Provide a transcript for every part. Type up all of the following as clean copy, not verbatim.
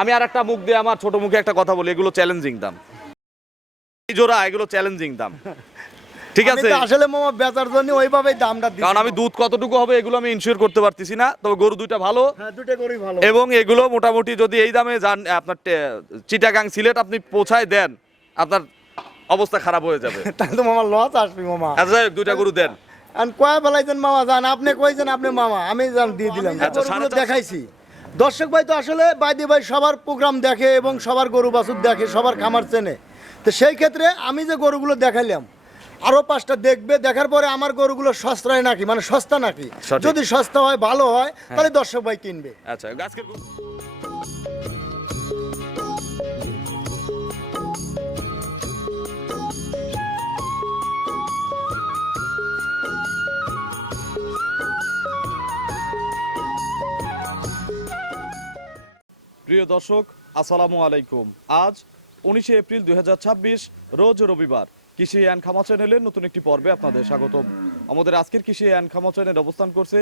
আমি আর একটা মুখ দিয়ে আমার ছোট মুখে একটা কথা বলি, এগুলো চ্যালেঞ্জিং দাম, এই জোড়া এগুলো চ্যালেঞ্জিং দাম, ঠিক আছে? আসলে মামা বেচার জন্য ওইভাবেই দামটা দিই, কারণ আমি দুধ কতটুকু হবে এগুলো আমি ইনশিওর করতে পারতেছি না, তবে গরু দুইটা ভালো। হ্যাঁ দুটো গরুই ভালো। এবং এগুলো মোটামুটি যদি এই দামে যান আপনার চিটাগাং সিলেট আপনি পৌঁছায় দেন, আপনার অবস্থা খারাপ হয়ে যাবে। তাহলে তো মামা লস আসবে মামা। আচ্ছা দুইটা গরু দেন। আর কয় বেলাইছেন মামা জান, আপনি কইছেন আপনি মামা, আমি জান দিয়ে দিলাম। আচ্ছা, গরুগুলো 450 দেখাইছি, দর্শক ভাই তো আসলে বাইদি ভাই সবার প্রোগ্রাম দেখে এবং সবার গরু বাছুর দেখে, সবার খামার চেনে। তো সেই ক্ষেত্রে আমি যে গরুগুলো দেখাইলাম আরো 5টা দেখবে, দেখার পরে আমার গরুগুলো সস্তায় নাকি, মানে সস্তা নাকি, সঠিক। যদি সস্তা হয় ভালো হয় তাহলে দর্শক ভাই কিনবে। আচ্ছা আজকের প্রিয় দর্শক আসসালামু আলাইকুম। আজ 19শে এপ্রিল 2026 রোজ রবিবার। কৃষি অ্যান্ড খামা চ্যানেলের নতুন একটি পর্বে আপনাদের স্বাগতম। আমাদের আজকের কৃষি অ্যান্ড খামা চ্যানেল অবস্থান করছে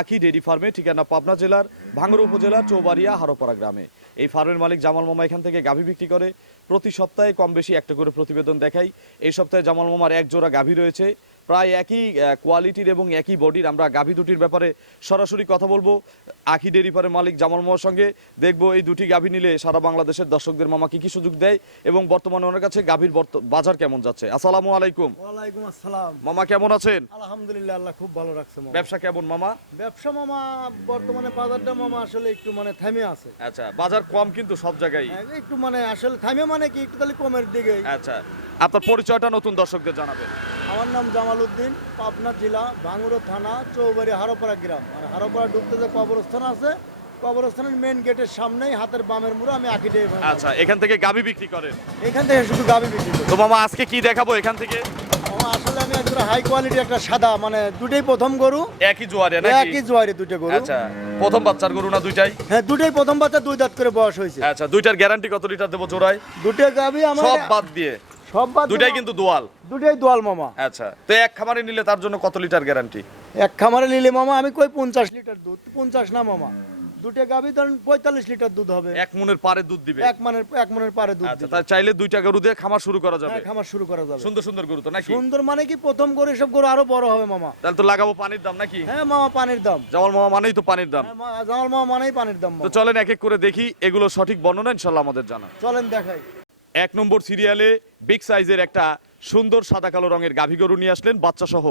আখি ডেইরি ফার্মে, ঠিকানা পাবনা জেলার ভাঙ্গুড়া উপজেলার চৌবাড়িয়া হারোপাড়া গ্রামে। এই ফার্মের মালিক জামাল মামা এখান থেকে গাভী বিক্রি করে, প্রতি সপ্তাহে কম বেশি একটা করে প্রতিবেদন দেখাই। এই সপ্তাহে জামাল মামার এক জোড়া গাভী রয়েছে, প্রায় একই কোয়ালিটির এবং একই বডির। আমরা গাভী দুটির ব্যাপারে সরাসরি কথা বলবো আখি ডেইরি ফার্মের মালিক জামাল মামার সঙ্গে। দেখবো এই দুটি গাভী নিলে সারা বাংলাদেশের দর্শকদের মামা কি কি সুযোগ দেয় এবং বর্তমানে ওনার কাছে গাভীর বাজার কেমন যাচ্ছে। আসসালামু আলাইকুম। ওয়ালাইকুম আসসালাম। মামা কেমন আছেন? আলহামদুলিল্লাহ, আল্লাহ খুব ভালো রাখছে মামা। ব্যবসা কেমন মামা? ব্যবসা মামা বর্তমানে বাজারটা মামা আসলে একটু মানে থেমে আছে। আচ্ছা বাজার কম কিন্তু সব জায়গায়। একটু মানে আসলে থেমে মানে কি একটু তাহলে কমের দিকে। আচ্ছা আপনার পরিচয়টা নতুন দর্শকদের জানাবেন। আমার নাম জামাল উদ্দিন, পাবনা জেলা ভাঙ্গুড়া থানা চৌবাড়ি হারোপাড়া গ্রাম। আর হারোপাড়া ঢুকতে যে কবরস্থান আছে, কবরস্থানের মেইন গেটের সামনেই হাতের বামের মুড়ো আমি আখি ডেইরি ফার্ম। আচ্ছা এখান থেকে গাভী বিক্রি করেন? এখান থেকে শুধু গাভী বিক্রি করি। তো মামা আজকে কি দেখাবো এখান থেকে? মামা আসলে আমি একদম হাই কোয়ালিটি একটা সাদা, মানে দুটোই প্রথম গরু, একই জোয়ারে নাকি? একই জোয়ারে দুটো গরু। আচ্ছা প্রথম বাচ্চার গরু না দুইটাই? হ্যাঁ দুটোই প্রথম বাচ্চা, 2 দাঁত করে বয়স হয়েছে। আচ্ছা দুইটার গ্যারান্টি কত লিটার দেবো জোড়ায়? দুটো গাভী আমার সব বাদ দিয়ে? সব বাদ দুইটাই কিন্তু দোয়াল? দুটোই দোয়াল মামা। আচ্ছা তো এক খামারে নিলে তার জন্য কত লিটার গ্যারান্টি? এক খামারে নিলে মামা আমি কই 50 লিটার দুধ, 50 না মামা, দুটো গাভী ধরেন 45 লিটার দুধ হবে। এক মনের পারে দুধ দিবে? এক মনের পারে দুধ আচ্ছা দিবে। তাই চাইলে দুইটা গরু দিয়ে খামার শুরু করা যাবে? হ্যাঁ খামার শুরু করা যাবে। সুন্দর সুন্দর গরু তো নাকি? সুন্দর মানে কি প্রথম গরু, সব গরু আরো বড় হবে মামা। তাহলে তো লাগাবো পানির দাম নাকি? হ্যাঁ মামা পানির দাম। জামাল মামা মানেই তো পানির দাম। হ্যাঁ জামাল মামা মানেই পানির দাম তো মামা। চলেন এক এক করে দেখি, এগুলো সঠিক বর্ণনা ইনশাল্লাহ আমাদের জানা। চলেন দেখাই। 1 নম্বর সিরিয়ালে বিগ সাইজের একটা সুন্দর সাদা কালো রঙের গাভী গরু নিয়ে আসলেন বাচ্চা সহ।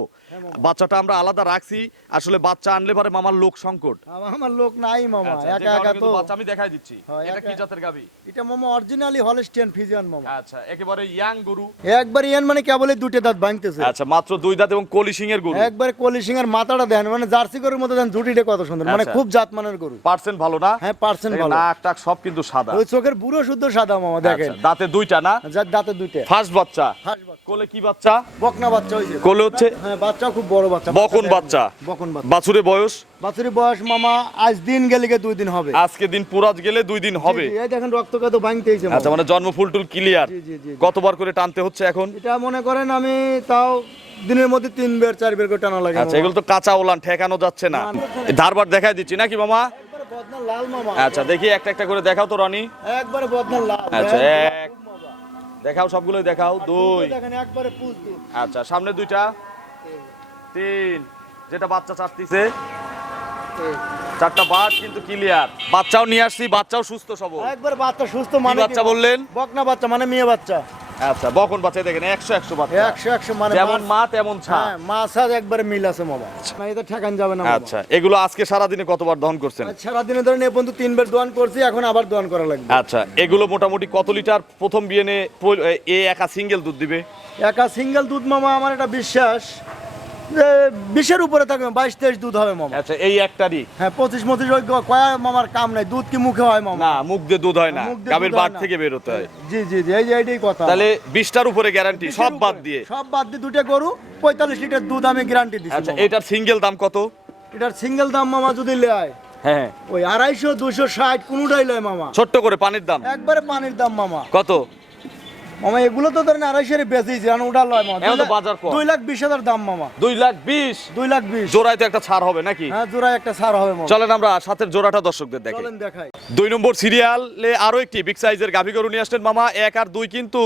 বাচ্চাটা আমরা আলাদা রাখছি, আসলে বাচ্চা আনলে পরে মামার লোক সংকট। আমার লোক নাই মামা, আচ্ছা, একা একা তো। বাচ্চা আমি দেখাই দিচ্ছি। হ্যাঁ, এটা কি একা- জাতের গাভী? এটা মামা অরিজিনালি হলস্টিয়ান ফ্রিজিয়ান মামা। আচ্ছা একেবারে ইয়াং গরু? একবার ইয়ান মানে কেবলই দুটো দাঁত ভাঙতেছে। আচ্ছা মাত্র 2 দাঁত এবং কলিশিং এর গরু? একবারে কলি সিং এর মাথাটা দেন, মানে জার্সি গরুর মতো দেন, ঝুটিটা কত সুন্দর, মানে আচ্ছা। খুব জাতমানের গরু। পার্সেন্ট ভালো না? হ্যাঁ পার্সেন্ট ভালো। নাক টাক সব কিন্তু সাদা। ওই চোখের বুড়ো শুদ্ধ সাদা মামা, দেখেন। আচ্ছা, দাঁতে দুইটা না? যার দাঁতে দুইটা। ফার্স্ট বাচ্চা? হাঁস বাচ্চা। কোলে কি বাচ্চা? বকনা বাচ্চা হইছে। কোলে হচ্ছে হ্যাঁ বাচ্চা খুব বড় বাচ্চা। বকন বাচ্চা? বকন বাচ্চা। বাছুরের বয়স? বাছুরের বয়স মামা আজ দিন গেলে 2 দিন হবে। আজকে দিন পুরাজ গেলে 2 দিন হবে। জি, জি, এই দেখেন রক্ত কত ভাঙতেইছে মামা। আচ্ছা মানে জন্ম ফুল টুল ক্লিয়ার? জি, জি, জি। কতবার করে টানতে হচ্ছে এখন? এটা মনে করেন আমি তাও দিনের মধ্যে 3 বার 4 বার করে টানা লাগে। আচ্ছা এগুলো তো কাঁচা ওলান, ঠেকানো যাচ্ছে না। ধারবার দেখাই দিচ্ছি নাকি মামা? একবারে বদনা লাল মামা। আচ্ছা দেখি একটা একটা করে দেখাও তো রনি। একবারে বদনা লাল। আচ্ছা এক এক দেখাও, সবগুলোই দেখাও। 2 দেখেন একবারে পুজ দুধ। আচ্ছা সামনে 2টা, 3 যেটা বাচ্চা চাটতিছে, 4টা বাদ কিন্তু ক্লিয়ার। বাচ্চাও নিয়ে আসছি, বাচ্চাও সুস্থ সবল। একবারে বাচ্চা সুস্থ কি মানে বাচ্চা বললেন? বকনা বাচ্চা মানে মেয়ে বাচ্চা। আচ্ছা বকন বাচ্চা দেখেন 100 বাচ্চা, 100 মানে যেমন মা তেমন ছা। হ্যাঁ মাছাজ একবারে মিল আছে মামা, না এটা ঠেকান যাবে না মামা। আচ্ছা এগুলো আজকে সারা দিনে কতবার দহন করছেন? আজ সারাদিনে ধরেন এ পর্যন্ত 3 বার দোয়ান করছি, এখন আবার দোয়ান করা লাগবে। আচ্ছা এগুলো মোটামুটি কত লিটার প্রথম বিয়েনে এ একা সিঙ্গেল দুধ দিবে? একা সিঙ্গেল দুধ মামা আমার এটা বিশ্বাস যে 20-এর উপরে থাকবে, 22-23 দুধ হবে মামা। আচ্ছা এই একটারই? হ্যাঁ 25-29 ওই কয়া মামার কাম নাই, দুধ কি মুখে হয় মামা? না মুখ দিয়ে দুধ হয় না, মুখ দিয়ে গাভীর দুধ হয় বাট না। থেকে বের হতে হয়। জি জি জি, এইটাই কথা। তাহলে 20টার উপরে গ্যারান্টি সব বাদ দিয়ে? সব বাদ দিয়ে দুটো গরু 45 লিটার দুধ আমি গ্যারান্টি দিচ্ছি। আচ্ছা এটার সিঙ্গেল দাম কত? এটার সিঙ্গেল দাম মামা যদি লেয় হ্যাঁ ওই 250 260 কোনোটাই লয় মামা। ছোট্ট করে পানির দাম? একবারে পানির দাম মামা। কত? মামা এগুলো তো ধরেন 250 বেচেছি কারণ ওটা লয় মামা এখন তো বাজার কম। 2,20,000 দাম মামা 2,20,000 2,20,000 জোড়ায় তো একটা ছাড় হবে নাকি? হ্যাঁ জোড়া একটা ছাড় হবে মামা চলেন আমরা সাথের জোড়াটা দর্শকদের দেখি। চলেন দেখাই 2 নম্বর সিরিয়ালে আরো একটি বিগ সাইজের গাভী গরু নিয়ে আসলেন মামা। 1 আর 2 কিন্তু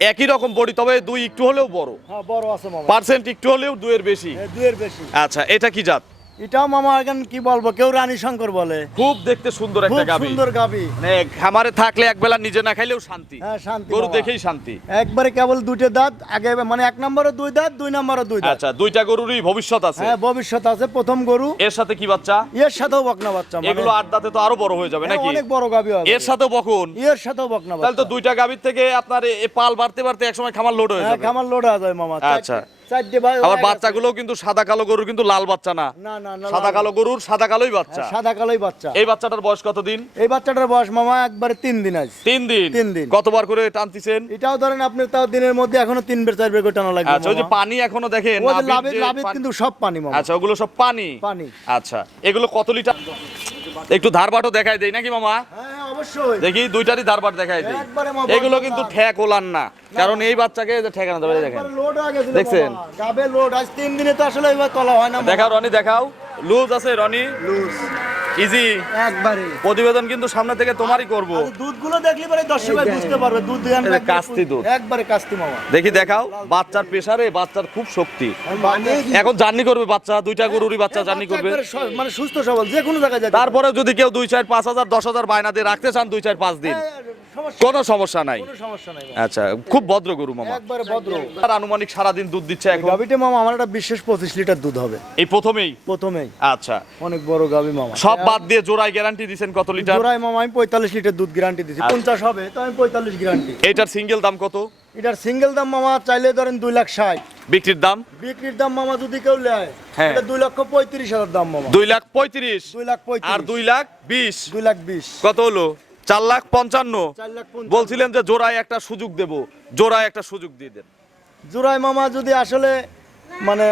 একই রকম বডি, তবে 2 একটু হলেও বড়, হ্যাঁ বড় আছে মামা পার্সেন্ট একটু হলেও 2 এর বেশি। দুইয়ের বেশি। আচ্ছা, এটা কি জাত? এটাও মামা এখন কি বলবো, কেউ রানী শঙ্কর বলে। খুব দেখতে সুন্দর খুব একটা গাভী, সুন্দর গাভী। মানে খামারে থাকলে একবেলা নিজে না খাইলেও শান্তি। হ্যাঁ শান্তি গরু মামা। দেখেই শান্তি। একবারে কেবল দুটো দাঁত, আগে মানে 1 নম্বরে 2 দাঁত, 2 নম্বরে 2 দাঁত। আচ্ছা, দুইটা গরুরই ভবিষ্যৎ আছে। হ্যাঁ ভবিষ্যৎ আছে, প্রথম গরু। এর সাথে কি বাচ্চা? এর সাথেও বকনা বাচ্চা মানে এগুলো 8 দাঁতে তো আরো বড় হয়ে যাবে হ্যাঁ, নাকি? অনেক বড় গাভী হবে। এর সাথে বকুন, এর সাথেও বকনা বাচ্চা। তাহলে তো দুইটা গাভীর থেকে আপনার এ পাল বাড়তে বাড়তে একসময় খামার লোড হয়ে হ্যাঁ যাবে। খামার লোড হয়ে যায় মামা। আচ্ছা। চারটে ভাই আবার বাচ্চাগুলোও কিন্তু সাদা কালো গরুর, কিন্তু লাল বাচ্চা না। না না না সাদা কালো গরুর সাদা কালোই বাচ্চা। হ্যাঁ, সাদা কালোই বাচ্চা। এই বাচ্চাটার বয়স কত দিন? এই বাচ্চাটার বয়স মামা একবারে 3 দিন আছে। 3 দিন। 3 দিন। কতবার করে টানতেছেন? এটাও ধরেন আপনি তাও দিনের মধ্যে এখনো 3 বের 4 বের করে টানা লাগবে। আচ্ছা, ওই যে পানি এখনো দেখেন ওই যে নাভির লাভের যে লাভের পানি- কিন্তু সব পানি মামা। আচ্ছা, ওগুলো সব পানি। পানি। আচ্ছা, এগুলো কত লিটার? একটু ধারবাটও দেখাই দেই নাকি মামা? হ্যাঁ অবশ্যই। দেখি দুইটারই ধারবাট দেখাই দেই। একবারে মামা, এগুলো কিন্তু ঠেক ওলান না, কারণ এই বাচ্চাকে যে ঠেকানো যাবে, দেখেন। একবারে লোড হয়ে গেছিল দেখছেন? মামা। গাবে লোড আজ 3 দিনে তো আসলে এবার তলা হয় না মামা। দেখাও রনি, দেখাও। লুজ আছে রনি, লুজ ইজি। একবারে। প্রতিবেদন কিন্তু সামনে থেকে তোমারই করব। আর দুধগুলো দেখলে পরে দর্শকরা বুঝতে পারবে দুধ দেন এই যে কাস্তি দুধ। একবারে কাস্তি মামা। দেখি দেখাও, বাচ্চার প্রেসারে বাচ্চার খুব শক্তি। এখন জার্নি করবে বাচ্চা, দুইটা গরুরই বাচ্চা জার্নি করবে। একবারে মানে সুস্থ সবল যে কোনো জায়গায় যায়। তারপরে যদি কেউ 2, 4, 5 হাজার 10 হাজার বায়না দিয়ে রাখতে চান 2, 4, 5 দিন, কোনো সমস্যা নাই। কোনো সমস্যা নাই মামা। আচ্ছা, খুব ভদ্র গরু মামা। একবারে ভদ্র। আর আনুমানিক সারাদিন দুধ দিচ্ছে এখন? গাবিতে মামা আমার একটা বিশেষ 25 লিটার দুধ হবে এই প্রথমেই? প্রথমেই। আচ্ছা, অনেক বড় গাবি মামা। সব বাদ দিয়ে জোড়ায় গ্যারান্টি দিবেন কত লিটার? জোড়ায় মামা আমি 45 লিটার দুধ গ্যারান্টি দিছি। আচ্ছা। 50 হবে তো আমি 45 গ্যারান্টি। এইটার সিঙ্গেল দাম কত? এটার সিঙ্গেল দাম মামা চাইলে ধরেন 2,60,000। বিক্রির দাম? বিক্রির দাম মামা যদি কেউ নেয় হ্যাঁ। এটা 2,35,000 দাম মামা। 2,35,000 2,35,000 আর 2,20,000 2,20,000 কত হলো? 4,55,000। 4,50,000 বলছিলেন যে জোড়ায় একটা সুযোগ দেব, জোড়ায় একটা সুযোগ দিয়ে দেন। জোড়ায় মামা যদি আসলে মানে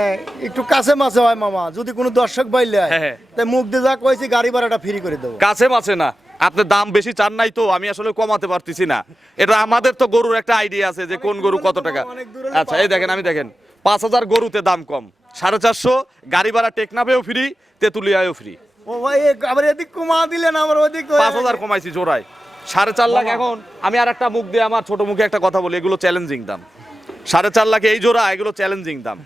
একটু কাছে মাছে হয় মামা, যদি কোনো দর্শক ভাই নেয় হ্যাঁ। তাই মুখ দিয়ে যা কইছি গাড়ি ভাড়াটা ফ্রি করে দেবো। কাছে মাছে না, আপনার দাম বেশি চান নাই তো আমি আসলে কমাতে পারতেছি না। এটা আমাদের তো গরুর একটা আইডিয়া আছে যে কোন গরু কত টাকা। অনেক দূরে আচ্ছা, এই দেখেন, আমি দেখেন 5,000 গরুতে দাম কম, 450 গাড়ি ভাড়া টেকনাফেও ফ্রি, তেতুলিয়ায়ও ফ্রি। ও ভাই আবার এদিক কমা দিলেন আবার ওদিক 5,000 কমাইছি জোড়ায়, 4.5 লাখ। এখন আমি আর একটা মুখ দিয়ে আমার ছোট মুখে একটা কথা বলি, এগুলো চ্যালেঞ্জিং দাম। 4.5 লাখে এই জোড়া, এগুলো চ্যালেঞ্জিং দাম।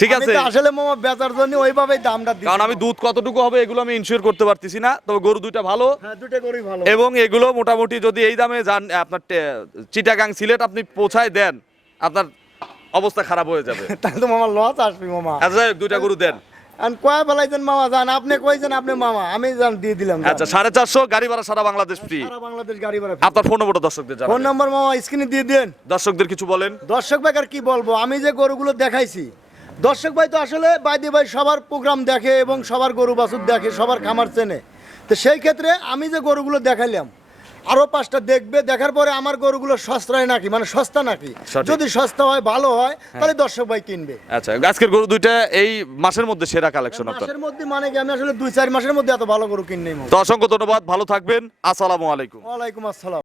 ঠিক আমি আছে, তো আসলে মামা বেচার জন্য ওইভাবেই দামটা দিই। কারণ আমি দুধ কতটুকু হবে এগুলো আমি ইনশিওর করতে পারতেছি না, তবে গরু দুইটা ভালো। হ্যাঁ দুটো করেই ভালো। এবং এগুলো মোটামুটি যদি এই দামে যান আপনার চিটাগাং সিলেট আপনি পৌঁছায় দেন, আপনার অবস্থা খারাপ হয়ে যাবে। তাহলে তো মামা লস আসবে মামা। আচ্ছা, যাই হোক, দুইটা গরু দেন। আর কয় বেলাইছেন মামা জান, আপনি কইছেন আপনি মামা, আমি জান দিয়ে দিলাম। আচ্ছা, 450 গাড়ি ভাড়া সারা বাংলাদেশ ফ্রি। সারা বাংলাদেশ গাড়ি ভাড়া। আপনার ফোন নম্বরটা দর্শকদের ফোন জানাবেন। নাম্বার মামা স্ক্রিনে দিয়ে দেন। দর্শকদের কিছু বলেন। দর্শক ভাই আর কি বলবো, আমি যে গরুগুলো দেখাইছি দর্শক ভাই তো আসলে বাইদি ভাই সবার প্রোগ্রাম দেখে এবং সবার গরু বাছুর দেখে, সবার খামার চেনে। তো সেই ক্ষেত্রে আমি যে গরুগুলো দেখাইলাম আরো 5টা দেখবে, দেখার পরে আমার গরুগুলো সস্তায় নাকি মানে সস্তা নাকি, সঠিক। যদি সস্তা হয় ভালো হয় তাহলে দর্শক ভাই কিনবে। আচ্ছা, আজকের গরু দুইটা এই মাসের মধ্যে সেরা কালেকশন আপনার। মাসের মধ্যে মানে কি, আমি আসলে 2-4 মাসের মধ্যে এত ভালো গরু কিনলেই। তো অসংখ্য ধন্যবাদ, ভালো থাকবেন, আসসালামু আলাইকুম। ওয়ালাইকুম আসসালাম।